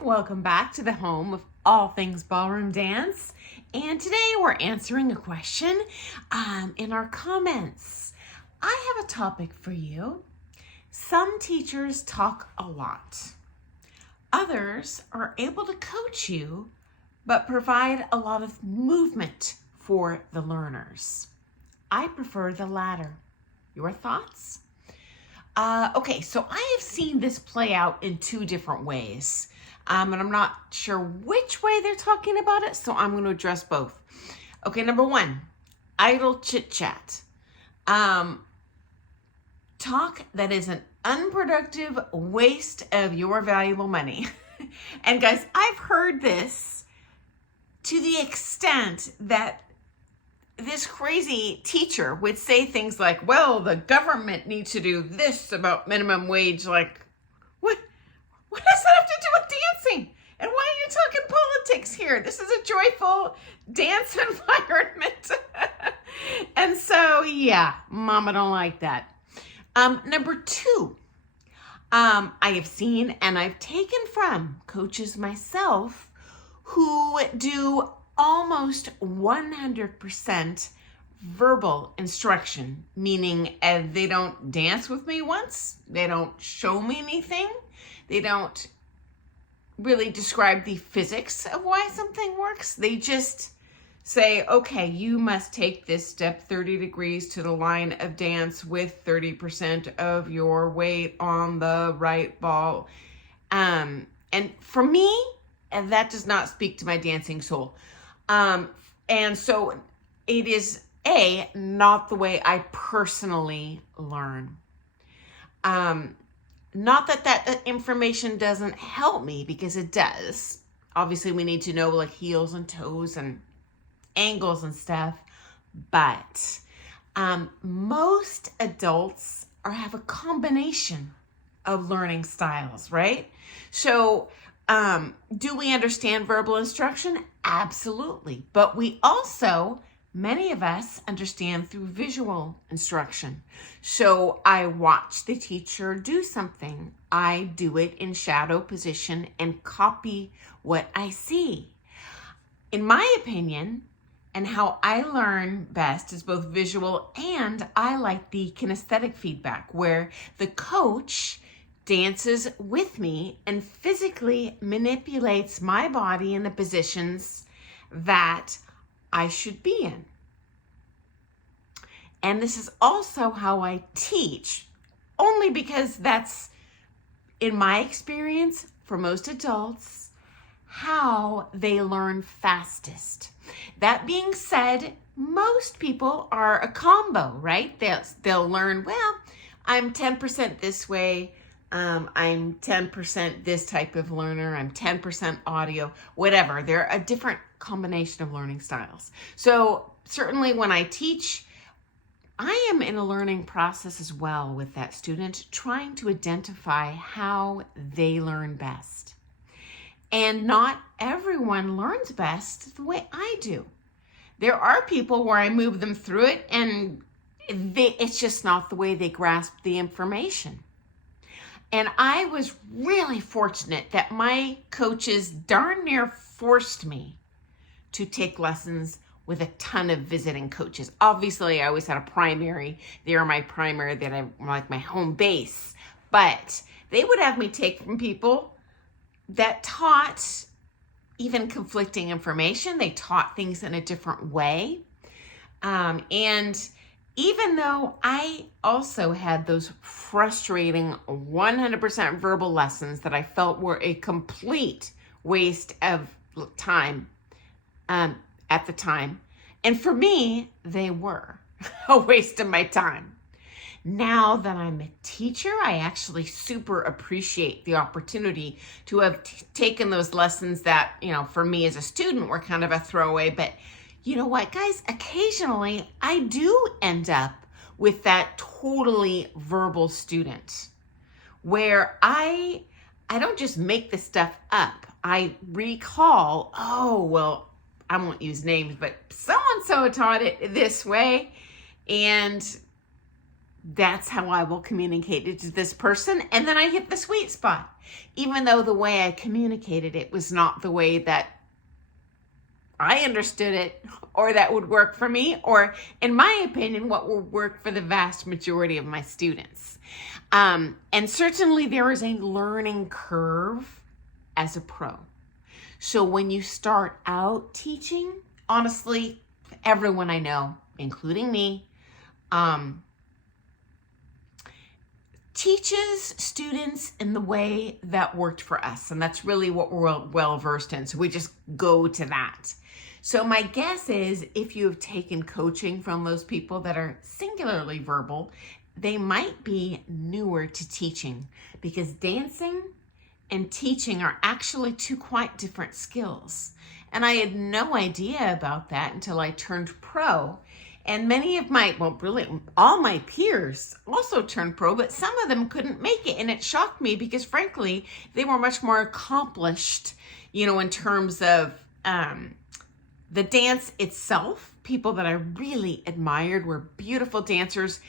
Welcome back to the home of all things ballroom dance. And today we're answering a question in our comments. I have a topic for you. Some teachers talk a lot. Others are able to coach you, but provide a lot of movement for the learners. I prefer the latter. Your thoughts? Okay, so I have seen this play out in two different ways. And I'm not sure which way they're talking about it, so I'm going to address both. Okay, number one, idle chit-chat. Talk that is an unproductive waste of your valuable money. And guys, I've heard this to the extent that this crazy teacher would say things like, well, the government needs to do this about minimum wage. Like, what does that have to do with dancing? And why are you talking politics here? This is a joyful dance environment. And so, yeah, Mama don't like that. Number two, I have seen and I've taken from coaches myself who do almost 100% verbal instruction, meaning they don't dance with me once, they don't show me anything, they don't really describe the physics of why something works. They just say, okay, you must take this step 30 degrees to the line of dance with 30% of your weight on the right ball. And for me, and that does not speak to my dancing soul. And so it is not the way I personally learn. Not that information doesn't help me, because it does. Obviously we need to know like heels and toes and angles and stuff, but most adults have a combination of learning styles, right? So do we understand verbal instruction? Absolutely. But we also, many of us, understand through visual instruction. So I watch the teacher do something. I do it in shadow position and copy what I see. In my opinion, and how I learn best is both visual, and I like the kinesthetic feedback where the coach dances with me and physically manipulates my body in the positions that I should be in. And this is also how I teach, only because that's, in my experience, for most adults, how they learn fastest. That being said, most people are a combo, right? They'll learn, well, I'm 10% this way, I'm 10% this type of learner, I'm 10% audio, whatever. They're a different combination of learning styles. So certainly when I teach, I am in a learning process as well with that student, trying to identify how they learn best. And not everyone learns best the way I do. There are people where I move them through it and it's just not the way they grasp the information. And I was really fortunate that my coaches darn near forced me to take lessons with a ton of visiting coaches. Obviously, I always had a primary. They are my primary, that I like my home base. But they would have me take from people that taught even conflicting information. They taught things in a different way. And even though I also had those frustrating 100% verbal lessons that I felt were a complete waste of time at the time, and for me, they were a waste of my time. Now that I'm a teacher, I actually super appreciate the opportunity to have taken those lessons that, for me as a student were kind of a throwaway. But you know what, guys? Occasionally, I do end up with that totally verbal student where I don't just make the stuff up. I recall, I won't use names, but so-and-so taught it this way. And that's how I will communicate it to this person. And then I hit the sweet spot, even though the way I communicated it was not the way that I understood it or that would work for me, or in my opinion, what will work for the vast majority of my students. And certainly there is a learning curve as a pro. So when you start out teaching, honestly, everyone I know, including me, teaches students in the way that worked for us. And that's really what we're well versed in. So we just go to that. So my guess is if you have taken coaching from those people that are singularly verbal, they might be newer to teaching, because dancing and teaching are actually two quite different skills. And I had no idea about that until I turned pro. And many of my, well, really all my peers also turned pro, but some of them couldn't make it. And it shocked me because frankly, they were much more accomplished, in terms of the dance itself. People that I really admired were beautiful dancers,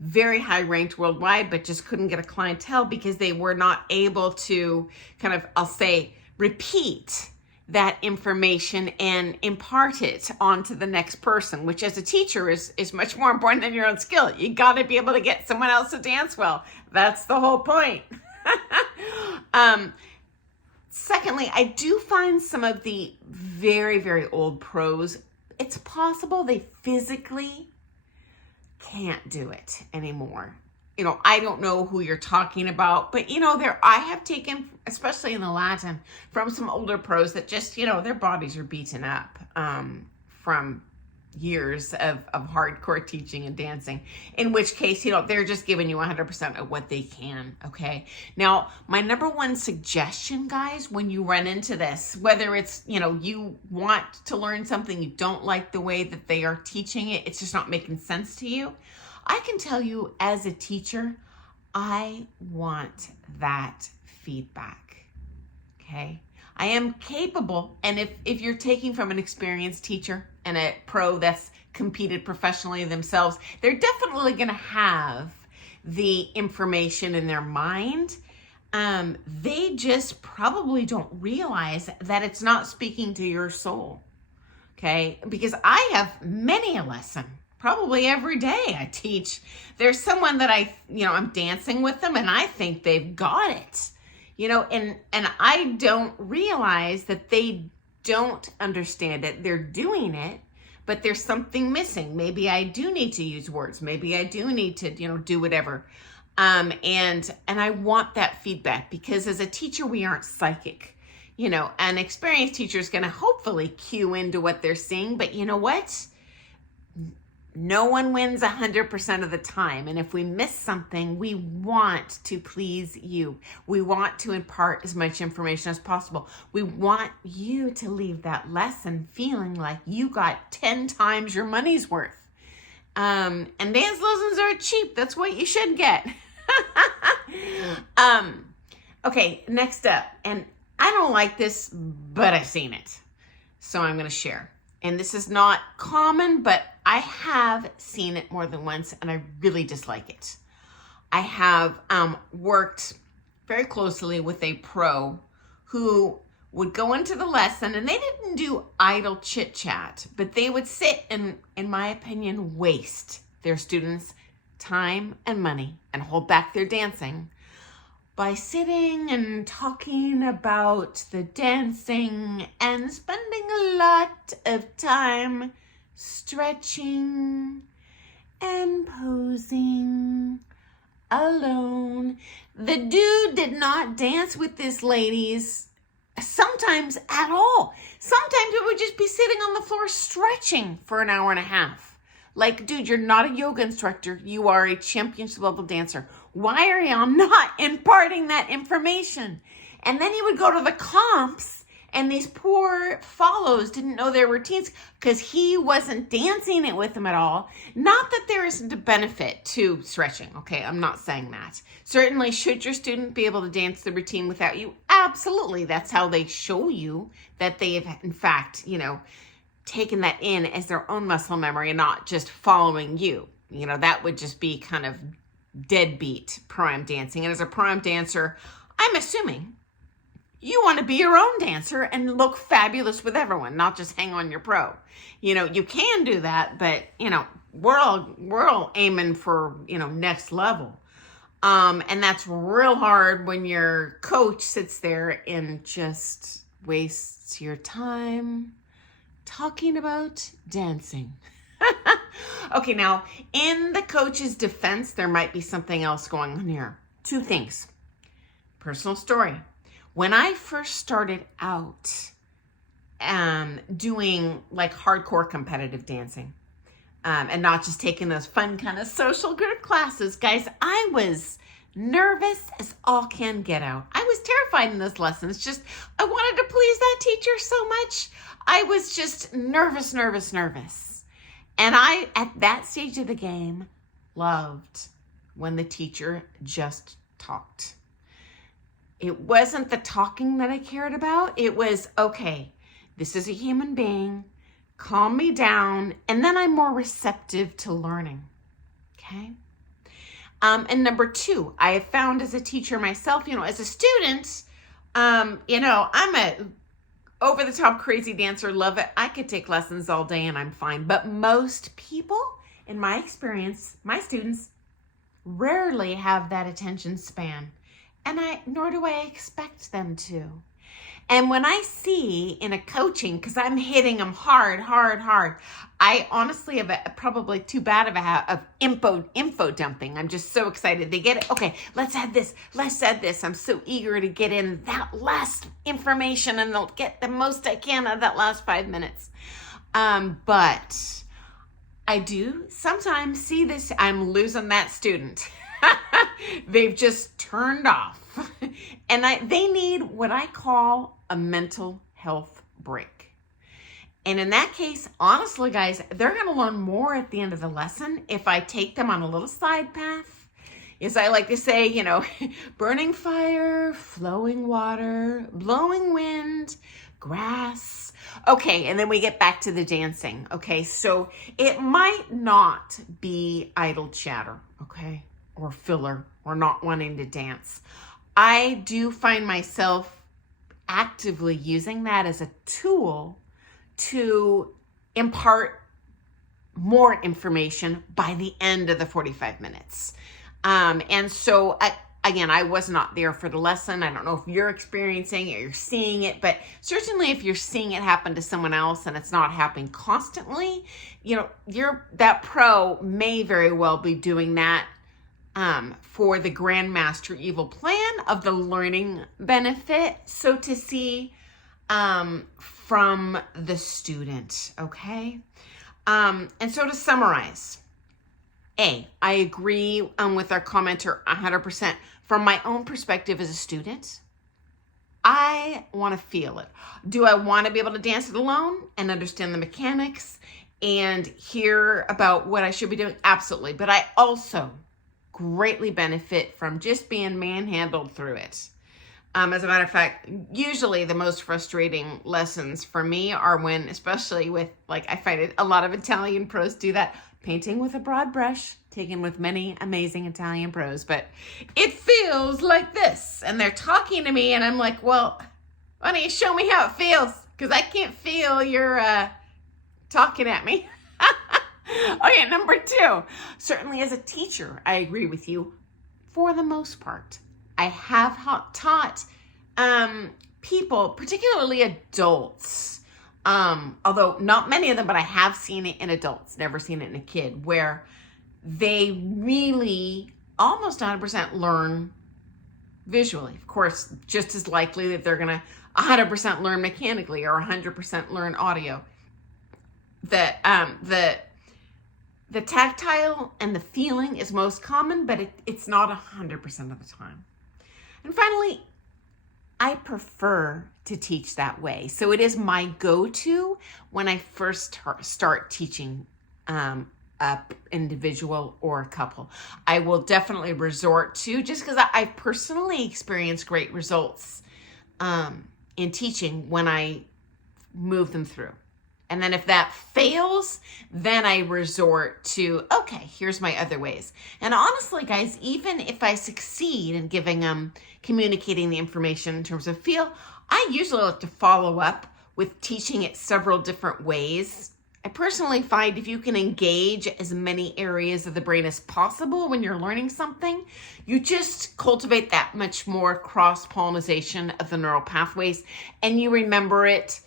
very high ranked worldwide, but just couldn't get a clientele because they were not able to kind of, I'll say, repeat that information and impart it onto the next person, which as a teacher is much more important than your own skill. You got to be able to get someone else to dance well. That's the whole point. Secondly, I do find some of the very, very old pros, it's possible they physically can't do it anymore. I don't know who you're talking about, but I have taken, especially in the Latin, from some older pros that just, their bodies are beaten up from years of hardcore teaching and dancing, in which case, they're just giving you 100% of what they can. Okay. Now, my number one suggestion, guys, when you run into this, whether it's, you want to learn something, you don't like the way that they are teaching it, it's just not making sense to you. I can tell you as a teacher, I want that feedback. Okay. I am capable. And if you're taking from an experienced teacher and a pro that's competed professionally themselves, they're definitely going to have the information in their mind. They just probably don't realize that it's not speaking to your soul. Okay. Because I have many a lesson. Probably every day I teach. There's someone that I'm dancing with them and I think they've got it, and I don't realize that they don't understand it. They're doing it, but there's something missing. Maybe I do need to use words. Maybe I do need to, do whatever. And I want that feedback because as a teacher, we aren't psychic. An experienced teacher is going to hopefully cue into what they're seeing, but you know what? No one wins 100% of the time. And if we miss something, we want to please you. We want to impart as much information as possible. We want you to leave that lesson feeling like you got 10 times your money's worth. And dance lessons are cheap. That's what you should get. Okay, next up. And I don't like this, but I've seen it. So I'm going to share. And this is not common, but I have seen it more than once and I really dislike it. I have worked very closely with a pro who would go into the lesson and they didn't do idle chit chat, but they would sit and, in my opinion, waste their students' time and money and hold back their dancing by sitting and talking about the dancing and spending a lot of time stretching and posing alone. The dude did not dance with this ladies sometimes at all. Sometimes it would just be sitting on the floor stretching for an hour and a half. Like, dude, you're not a yoga instructor. You are a championship level dancer. Why are y'all not imparting that information? And then he would go to the comps and these poor follows didn't know their routines because he wasn't dancing it with them at all. Not that there isn't a benefit to stretching. Okay, I'm not saying that. Certainly, should your student be able to dance the routine without you? Absolutely. That's how they show you that they have, in fact, taken that in as their own muscle memory and not just following you. That would just be kind of deadbeat pro-am dancing. And as a pro-am dancer, I'm assuming you want to be your own dancer and look fabulous with everyone, not just hang on your pro. You know, you can do that, but you know, we're all aiming for, you know, next level. And that's real hard when your coach sits there and just wastes your time talking about dancing. Okay, now in the coach's defense, there might be something else going on here. Two things. Personal story. When I first started out doing like hardcore competitive dancing, and not just taking those fun kind of social group classes, guys, I was nervous as all can get out. I was terrified in those lessons. Just, I wanted to please that teacher so much. I was just nervous. And I, at that stage of the game, loved when the teacher just talked. It wasn't the talking that I cared about. It was, okay, this is a human being. Calm me down. And then I'm more receptive to learning. Okay. And number two, I have found as a teacher myself, you know, as a student, you know, I'm a over the top crazy dancer, love it. I could take lessons all day and I'm fine. But most people, in my experience, my students rarely have that attention span. And nor do I expect them to. And when I see in a coaching, because I'm hitting them hard, I honestly have probably too bad of a habit of info dumping. I'm just so excited. They get it. Okay, let's add this. I'm so eager to get in that last information and they'll get the most I can out of that last 5 minutes. But I do sometimes see this. I'm losing that student. They've just turned off. And they need what I call a mental health break. And in that case, honestly, guys, they're going to learn more at the end of the lesson if I take them on a little side path. As I like to say, you know, burning fire, flowing water, blowing wind, grass. Okay, and then we get back to the dancing. Okay, so it might not be idle chatter, okay, or filler, or not wanting to dance. I do find myself actively using that as a tool to impart more information by the end of the 45 minutes. And so, I was not there for the lesson. I don't know if you're experiencing it or you're seeing it, but certainly if you're seeing it happen to someone else and it's not happening constantly, you know, that pro may very well be doing that for the Grandmaster Evil plan of the learning benefit, so to see, from the student, okay? And so to summarize, I agree with our commenter 100%. From my own perspective as a student, I want to feel it. Do I want to be able to dance it alone and understand the mechanics and hear about what I should be doing? Absolutely. But I also greatly benefit from just being manhandled through it. As a matter of fact, usually the most frustrating lessons for me are when, especially with, like, I find it, a lot of Italian pros do that, painting with a broad brush, taken with many amazing Italian pros, but it feels like this. And they're talking to me and I'm like, well, why don't you show me how it feels? Because I can't feel you're talking at me. Okay, number two, certainly as a teacher, I agree with you for the most part. I have taught people, particularly adults, although not many of them, but I have seen it in adults, never seen it in a kid, where they really almost 100% learn visually. Of course, just as likely that they're going to 100% learn mechanically or 100% learn audio. The tactile and the feeling is most common, but it's not 100% of the time. And finally, I prefer to teach that way. So it is my go-to when I first start teaching a individual or a couple. I will definitely resort to, just because I personally experienced great results in teaching when I move them through. And then if that fails, then I resort to, okay, here's my other ways. And honestly, guys, even if I succeed in giving them, communicating the information in terms of feel, I usually like to follow up with teaching it several different ways. I personally find if you can engage as many areas of the brain as possible when you're learning something, you just cultivate that much more cross-pollination of the neural pathways, and you remember it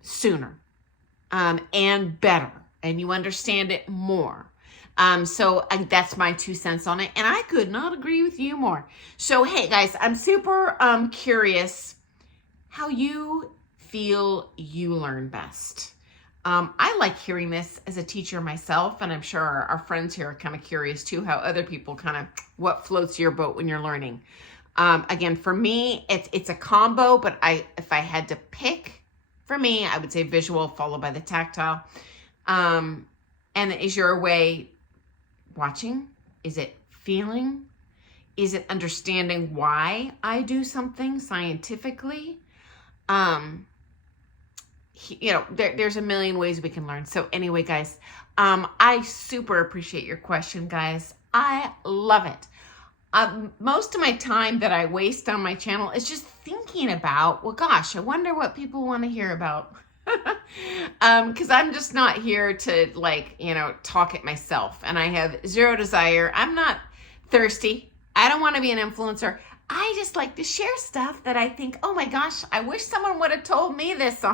sooner and better, and you understand it more. So that's my 2 cents on it, and I could not agree with you more. So hey guys, I'm super curious how you feel you learn best. I like hearing this as a teacher myself, and I'm sure our friends here are kind of curious too, how other people kind of, what floats your boat when you're learning. Again, for me, it's a combo, but if I had to pick, for me, I would say visual followed by the tactile. And is your way watching? Is it feeling? Is it understanding why I do something scientifically? There's a million ways we can learn. So anyway, guys, I super appreciate your question, guys. I love it. Most of my time that I waste on my channel is just thinking about, well, gosh, I wonder what people want to hear about. Because I'm just not here to talk it myself, and I have zero desire. I'm not thirsty. I don't want to be an influencer. I just like to share stuff that I think, oh my gosh, I wish someone would have told me this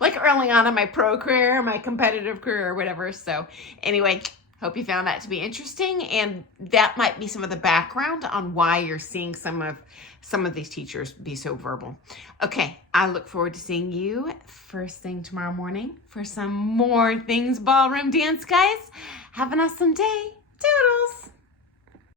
like early on in my pro career, my competitive career or whatever. So anyway, hope you found that to be interesting, and that might be some of the background on why you're seeing some of these teachers be so verbal. Okay, I look forward to seeing you first thing tomorrow morning for some more things ballroom dance, guys. Have an awesome day. Doodles.